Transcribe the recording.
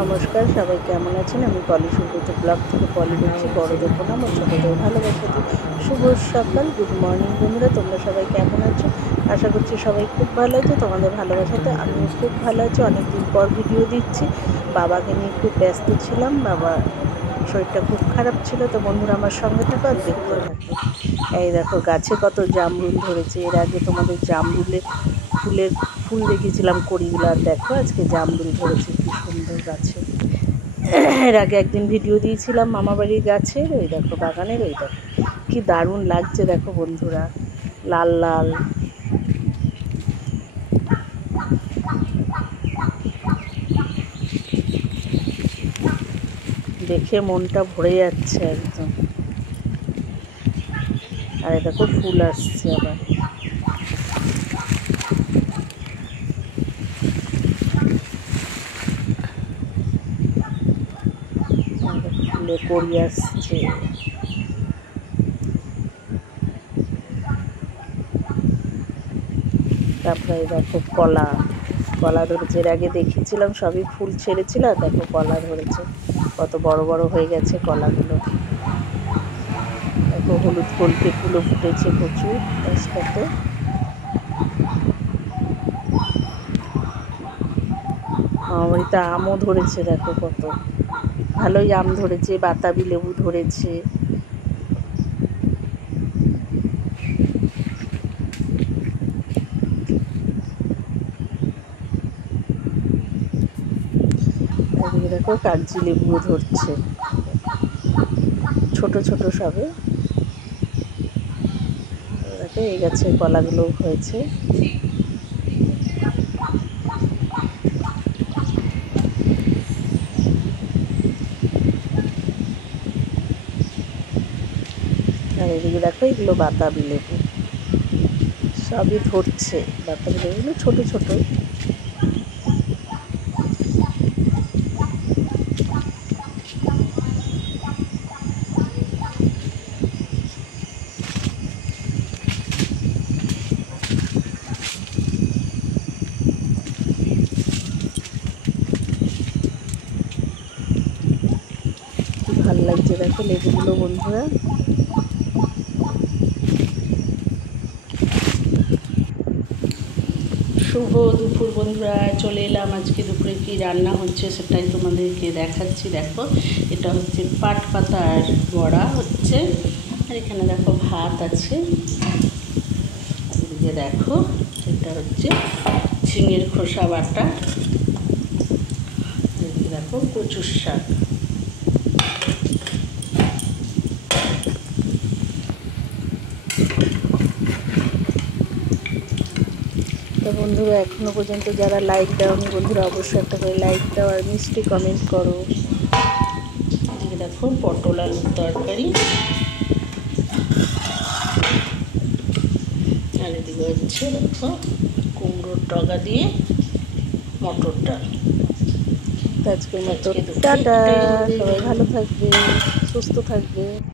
নমস্কার, সবাই কেমন আছেন? আমি পলি সুব্রত ব্লগ থেকে পলি বলছি। বড়দের প্রণাম ও ছোটদের ভালোবাসা দিই। শুভ সকাল, গুড মর্নিং বন্ধুরা। তোমরা সবাই কেমন আছো? আশা করছি সবাই খুব ভালো আছে। তোমাদের ভালোবাসাতে আমিও খুব ভালো আছি। অনেকদিন পর ভিডিও দিচ্ছি। বাবাকে নিয়ে খুব ব্যস্ত ছিলাম। বাবা শরীরটা খুব খারাপ ছিল। তো বন্ধুরা আমার সঙ্গে থাকো আর দেখতে থাকো। এই দেখো গাছে কত জামরুল ধরেছে। এর আগে তোমাদের জামরুলে ফুল দেখিয়েছিলাম কড়িগুলো, আর দেখো আজকে জামরুল ধরেছে কি সুন্দর গাছে। এর আগে একদিন ভিডিও দিয়েছিলাম মামাবাড়ির গাছের, ওই দেখো বাগানের, ওই দেখো কি দারুণ লাগছে দেখো বন্ধুরা, লাল লাল। দেখে মনটা ভরে যাচ্ছে একদম। আর দেখো ফুল আসছে আবার। ফুলে কড়ি আসছে। তারপরে দেখো কলা ধরেছে। এর আগে দেখিয়েছিলাম সবই ফুল ছেড়েছিল, আর দেখো কলা ধরেছে, কত বড় বড় হয়ে গেছে কলাগুলো। দেখো হলুদ কলকে ফুলও ফুটেছে প্রচুর গাছটাতে। আমার বাড়িতে আমও ধরেছে, দেখো কত ভালোই আম ধরেছে, বাতাবি লেবু ধরেছে। এদিকে দেখো কাগজি লেবুও ধরছে, ছোট ছোট সবে। দেখো এই গাছের কলাগুলো হয়েছে। আর এদিকে দেখো এগুলো বাতাবি লেবু, সবই ধরছে। বাতাবি লেবুগুলো ছোট ছোট। ভাল লাগছে দেখো লেবুগুলো বন্ধুরা। শুভ দুপুর বন্ধুরা, চলে এলাম। আজকে দুপুরে কি রান্না হচ্ছে সেটাই তোমাদেরকে দেখাচ্ছি। দেখো এটা হচ্ছে পাট পাতার বড়া হচ্ছে, আর এখানে দেখো ভাত আছে। এদিকে দেখো এটা হচ্ছে ঝিঙের খোসা বাটা। এদিকে দেখো কচুর শাক। তো বন্ধুরা এখনও পর্যন্ত যারা লাইক দাওনি বন্ধুরা অবশ্যই একটা করে লাইক দাও আর মিষ্টি কমেন্ট করো। এদিকে দেখো পটল আলুর তরকারি, আর এদিকে হচ্ছে দেখো কুমড়োর ডগা দিয়ে মটর ডাল। আজকের মতো টাটা, সবাই ভালো থাকবে, সুস্থ থাকবে।